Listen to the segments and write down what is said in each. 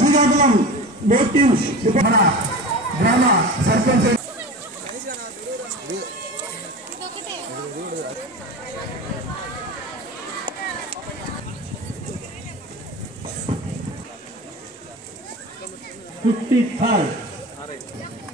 Srikakulam both teams మన గ్రామ సర్పంచ్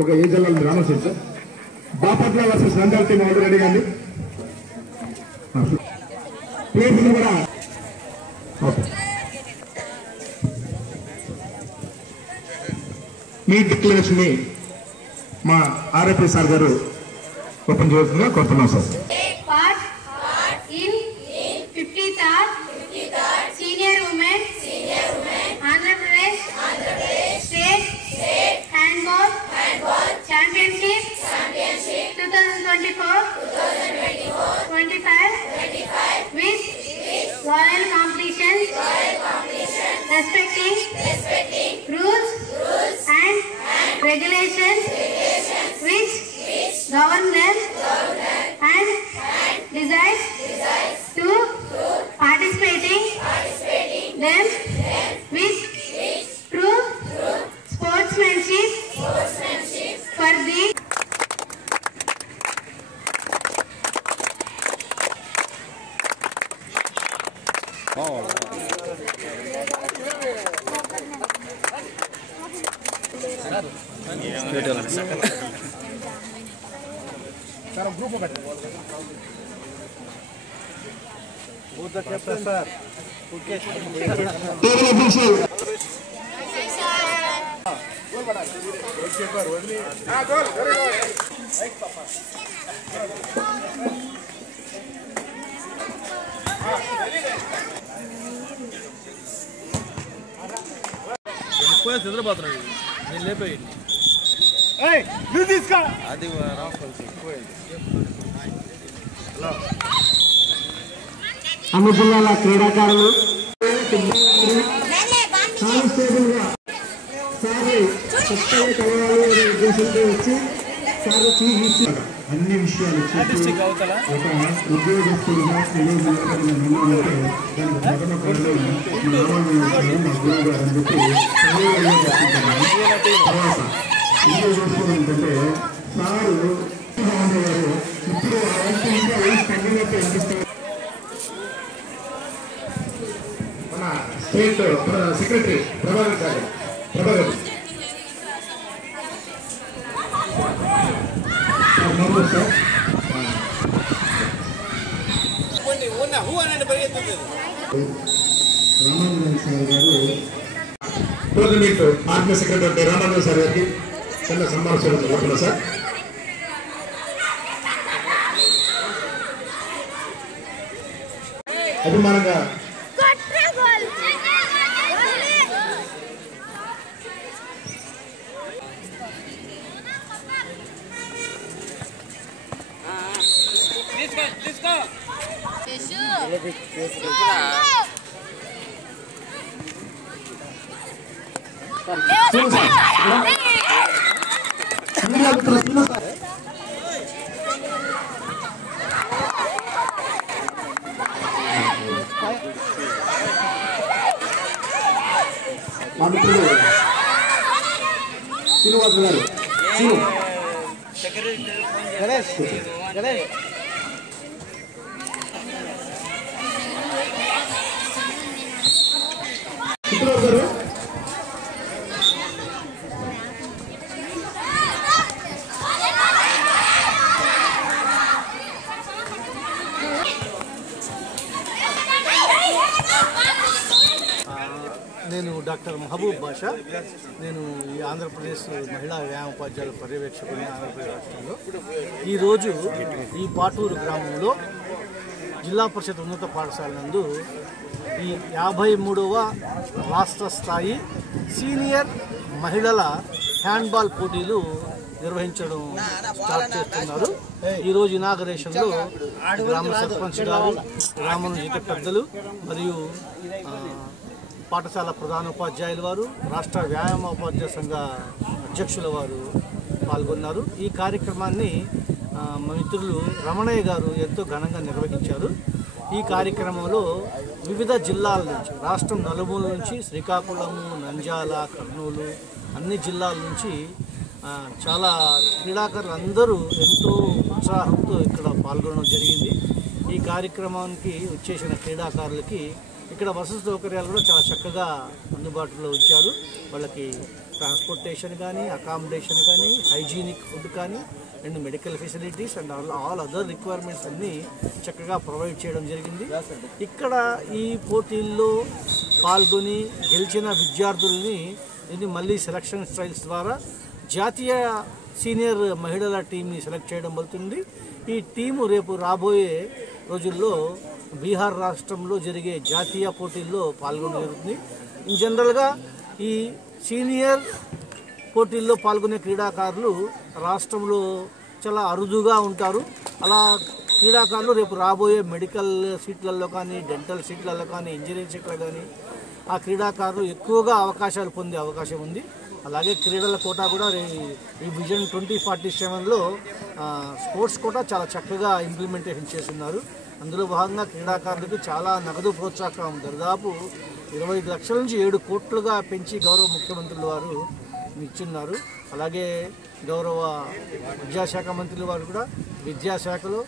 ఒక ఏ జిల్లా గ్రామ centre Bapatla versus Nandyal team order రెడీగా అండి. ప్లేస్ కూడా మీ డిక్లరేషన్ ని మా ఆర్ఎఫ్ఐ సార్ గారు ఓపెన్ చేస్తుందిగా కోరుతున్నాం sir. Senior Women Andhra Pradesh State Handball Championship 2024-25 with royal competitions respecting rules and regulations which govern them and desires to participating them with true sportsmanship for the అన్ని జిల్లాల క్రీడాకారులు constable గా సారి కొత్తగా కలవాలి అనే ఉద్దేశంతో వచ్చి సారి చూపించి అన్ని విషయాలు చెప్పి ఒక ఉద్యోగస్తులుగా నిలబడితే దానికి ప్రథమ కారణం మా గురువు గారు అని చెప్పి తర్వాత ఇంకో చూసుకోవడం ఏంటంటే సారు ఉండేవారు ఇప్పుడు తగ్గినట్టు అనిపిస్తారు. మన స్టేట్ సెక్రటరీ ప్రభాకర్ గారు సార్ రామానందన్ సార్ గారు tournament army secretary Ramanandan sir గారికి చిన్న సన్మానం జరుగుతున్నా సార్. అభిమానంగా మా మిత్రుడు శ్రీనివాస్ గారు గణేష్ గారు నేను డాక్టర్ మహబూబ్ బాషా. నేను ఈ ఆంధ్రప్రదేశ్ మహిళా వ్యాయామోపాధ్యాయుల పర్యవేక్షకుని ఆంధ్రప్రదేశ్ రాష్ట్రంలో. ఈరోజు ఈ పాటూరు గ్రామంలో జిల్లా పరిషత్ ఉన్నత పాఠశాల నందు ఈ 53వ రాష్ట్ర స్థాయి సీనియర్ మహిళల హ్యాండ్బాల్ పోటీలు నిర్వహించడం స్టార్ట్ చేస్తున్నారు. ఈరోజు ఇనాగరేషన్లో గ్రామ సర్పంచ్ గారు, గ్రామం ఇతర పెద్దలు మరియు పాఠశాల ప్రధానోపాధ్యాయుల వారు, రాష్ట్ర వ్యాయామోపాధ్యాయ సంఘ అధ్యక్షుల వారు పాల్గొన్నారు. ఈ కార్యక్రమాన్ని మా మిత్రులు రమణయ్య గారు ఎంతో ఘనంగా నిర్వహించారు. ఈ కార్యక్రమంలో వివిధ జిల్లాల నుంచి, రాష్ట్రం నలుమూల నుంచి, శ్రీకాకుళము, నంద్యాల, కర్నూలు అన్ని జిల్లాల నుంచి చాలా క్రీడాకారులు అందరూ ఎంతో ఉత్సాహంతో ఇక్కడ పాల్గొనడం జరిగింది. ఈ కార్యక్రమానికి వచ్చేసిన క్రీడాకారులకి ఇక్కడ వసతి సౌకర్యాలు కూడా చాలా చక్కగా అందుబాటులో ఉంచారు. వాళ్ళకి ట్రాన్స్పోర్టేషన్ కానీ, అకామిడేషన్ కానీ, హైజీనిక్ ఫుడ్ కానీ, and medical facilities and all other requirements అన్నీ చక్కగా ప్రొవైడ్ చేయడం జరిగింది. ఇక్కడ ఈ పోటీల్లో పాల్గొని గెలిచిన విద్యార్థుల్ని ఇది మళ్ళీ సెలక్షన్ స్టైల్స్ ద్వారా జాతీయ సీనియర్ మహిళల టీంని సెలెక్ట్ చేయడం అవుతుంది. ఈ టీము రేపు రాబోయే రోజుల్లో బీహార్ రాష్ట్రంలో జరిగే జాతీయ పోటీల్లో పాల్గొనడం జరుగుతుంది. ఇన్ జనరల్గా ఈ సీనియర్ పోటీల్లో పాల్గొనే క్రీడాకారులు రాష్ట్రంలో చాలా అరుదుగా ఉంటారు. అలా క్రీడాకారులు రేపు రాబోయే మెడికల్ సీట్లలో కానీ, డెంటల్ సీట్లలో కానీ, ఇంజనీరింగ్ సీట్లలో కానీ ఆ క్రీడాకారులు ఎక్కువగా అవకాశాలు పొందే అవకాశం ఉంది. అలాగే క్రీడల కోటా కూడా ఈ విజన్ 2047లో స్పోర్ట్స్ కోటా చాలా చక్కగా ఇంప్లిమెంటేషన్ చేస్తున్నారు. అందులో భాగంగా క్రీడాకారులకు చాలా నగదు ప్రోత్సాహం దాదాపు 25 లక్షల నుంచి 7 కోట్లుగా పెంచి గౌరవ ముఖ్యమంత్రులు వారు ఇచ్చున్నారు. అలాగే గౌరవ విద్యాశాఖ మంత్రులు వారు కూడా విద్యాశాఖలో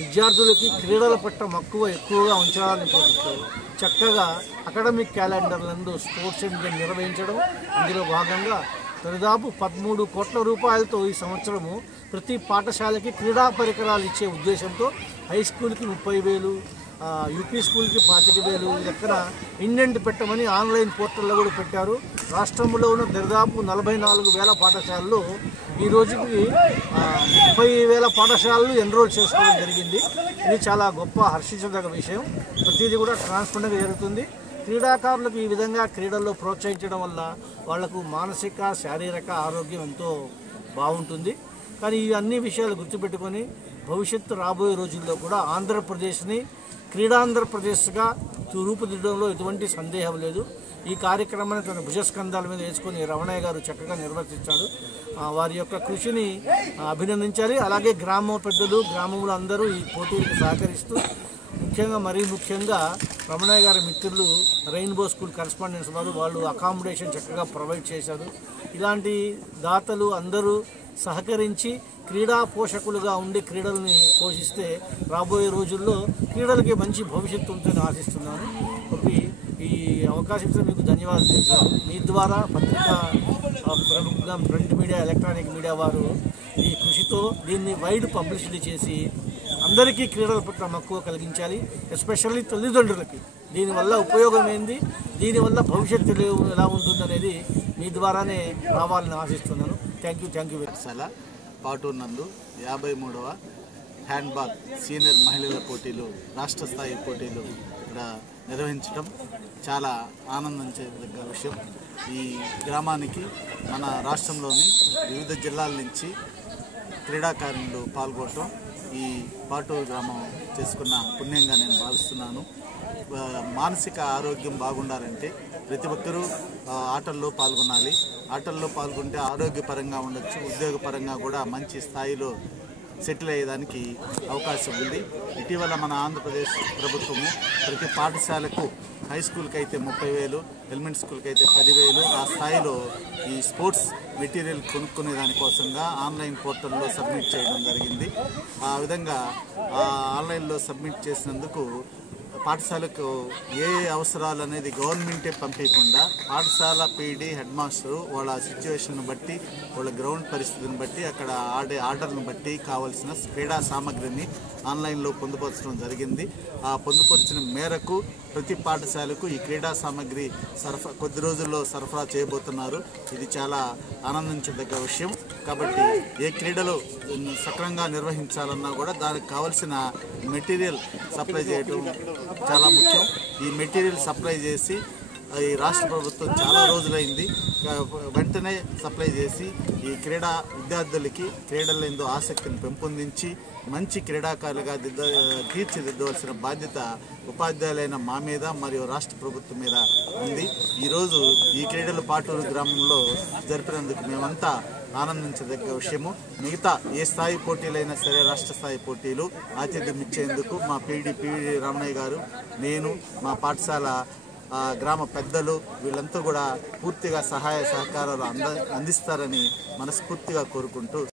విద్యార్థులకి క్రీడల పట్ల మక్కువ ఎక్కువగా ఉంచాలని కోరుతూ చక్కగా అకాడమిక్ క్యాలెండర్లందు స్పోర్ట్స్ అండ్ నిర్వహించడం, అందులో భాగంగా దాదాపు 13 కోట్ల రూపాయలతో ఈ సంవత్సరము ప్రతి పాఠశాలకి క్రీడా పరికరాలు ఇచ్చే ఉద్దేశంతో హై స్కూల్కి 30,000, యూపీ స్కూల్కి 25,000 లెక్కన ఇండెంట్ పెట్టమని ఆన్లైన్ పోర్టల్లో కూడా పెట్టారు. రాష్ట్రంలో ఉన్న దాదాపు 44,000 పాఠశాలలు ఈ రోజుకి 30,000 పాఠశాలలు ఎన్రోల్ చేసుకోవడం జరిగింది. ఇది చాలా గొప్ప హర్షించదగ్గ విషయం. ప్రతిదీ కూడా ట్రాన్స్పరెంట్గా జరుగుతుంది. క్రీడాకారులకు ఈ విధంగా క్రీడల్లో ప్రోత్సహించడం వల్ల వాళ్లకు మానసిక, శారీరక ఆరోగ్యం ఎంతో బాగుంటుంది. కానీ ఈ అన్ని విషయాలు గుర్తుపెట్టుకొని భవిష్యత్తు రాబోయే రోజుల్లో కూడా ఆంధ్రప్రదేశ్ని క్రీడాంధ్రప్రదేశ్గా రూపుదిద్దడంలో ఎటువంటి సందేహం లేదు. ఈ కార్యక్రమాన్ని తన భుజస్కంధాల మీద వేసుకొని రమణయ్య గారు చక్కగా నిర్వర్తించాడు. వారి యొక్క కృషిని అభినందించాలి. అలాగే గ్రామ పెద్దలు, గ్రామంలో అందరూ ఈ పోటీలకు సహకరిస్తూ మరీ ముఖ్యంగా రమణయ్య గారి మిత్రులు రెయిన్బో స్కూల్ కరెస్పాండెంట్స్ వాళ్ళు అకామిడేషన్ చక్కగా ప్రొవైడ్ చేశారు. ఇలాంటి దాతలు అందరూ సహకరించి క్రీడా పోషకులుగా ఉండి క్రీడల్ని పోషిస్తే రాబోయే రోజుల్లో క్రీడలకి మంచి భవిష్యత్తు ఉంటుందని ఆశిస్తున్నాను. ఈ అవకాశం మీకు ధన్యవాదాలు తెలుపుతాను. మీ ద్వారా పత్రికా, ప్రింట్ మీడియా, ఎలక్ట్రానిక్ మీడియా వారు ఈ కృషితో దీన్ని వైడ్ పబ్లిసిటీ చేసి అందరికీ క్రీడల పట్ల మక్కువ కలిగించాలి. ఎస్పెషల్లీ తల్లిదండ్రులకి దీనివల్ల ఉపయోగం ఏంది, దీనివల్ల భవిష్యత్తు ఎలా ఉంటుందనేది మీ ద్వారానే రావాలని ఆశిస్తున్నాను. Thank you. పాఠశాల పాటూరు నందు 53వ హ్యాండ్బాల్ సీనియర్ మహిళల పోటీలు, రాష్ట్ర స్థాయి పోటీలు ఇక్కడ నిర్వహించడం చాలా ఆనందించదగ్గ విషయం. ఈ గ్రామానికి మన రాష్ట్రంలోని వివిధ జిల్లాల నుంచి క్రీడాకారులు పాల్గొనడం ఈ పాటూరు గ్రామం చేసుకున్న పుణ్యంగా నేను భావిస్తున్నాను. మానసిక ఆరోగ్యం బాగుండాలంటే ప్రతి ఒక్కరూ ఆటల్లో పాల్గొనాలి. ఆటల్లో పాల్గొంటే ఆరోగ్యపరంగా ఉండొచ్చు, ఉద్యోగపరంగా కూడా మంచి స్థాయిలో సెటిల్ అయ్యేదానికి అవకాశం ఉంది. ఇటీవల మన ఆంధ్రప్రదేశ్ ప్రభుత్వము ప్రతి పాఠశాలకు హై స్కూల్కి అయితే 30,000, ఎలిమెంటరీ స్కూల్కి అయితే 10,000 ఆ స్థాయిలో ఈ స్పోర్ట్స్ మెటీరియల్ కొనుక్కునే దానికోసంగా ఆన్లైన్ పోర్టల్లో సబ్మిట్ చేయడం జరిగింది. ఆ విధంగా ఆన్లైన్లో సబ్మిట్ చేసినందుకు పాఠశాలకు ఏ అవసరాలు అనేది గవర్నమెంటే పంపించకుండా పాఠశాల పీడీ, హెడ్ మాస్టరు వాళ్ళ సిచ్యువేషన్ బట్టి, వాళ్ళ గ్రౌండ్ పరిస్థితిని బట్టి, అక్కడ ఆడే ఆర్డర్ను బట్టి కావాల్సిన క్రీడా సామగ్రిని ఆన్లైన్లో పొందుపరచడం జరిగింది. ఆ పొందుపరిచిన మేరకు ప్రతి పాఠశాలకు ఈ క్రీడా సామగ్రి కొద్ది రోజుల్లో సరఫరా చేయబోతున్నారు. ఇది చాలా ఆనందించదగ్గ విషయం. కాబట్టి ఏ క్రీడలు సక్రమంగా నిర్వహించాలన్నా కూడా దానికి కావాల్సిన మెటీరియల్ సప్లై చేయడం చాలా ముఖ్యం. ఈ మెటీరియల్ సప్లై చేసి ఈ రాష్ట్ర ప్రభుత్వం చాలా రోజులైంది వెంటనే సప్లై చేసి ఈ క్రీడా విద్యార్థులకి క్రీడల్లో ఎంతో ఆసక్తిని పెంపొందించి మంచి క్రీడాకారులుగా తీర్చిదిద్దవలసిన బాధ్యత ఉపాధ్యాయులైన మా మీద మరియు రాష్ట్ర ప్రభుత్వం మీద ఉంది. ఈరోజు ఈ క్రీడలు పాటూరు గ్రామంలో జరిపినందుకు మేమంతా ఆనందించదగ్గ విషయము. మిగతా ఏ స్థాయి పోటీలైనా సరే రాష్ట్ర స్థాయి పోటీలు ఆతిథ్యం ఇచ్చేందుకు మా పిడి రామయ్య గారు, నేను, మా పాఠశాల గ్రామ పెద్దలు వీళ్ళంతా కూడా పూర్తిగా సహాయ సహకారాలు అందిస్తారని మనస్ఫూర్తిగా కోరుకుంటూ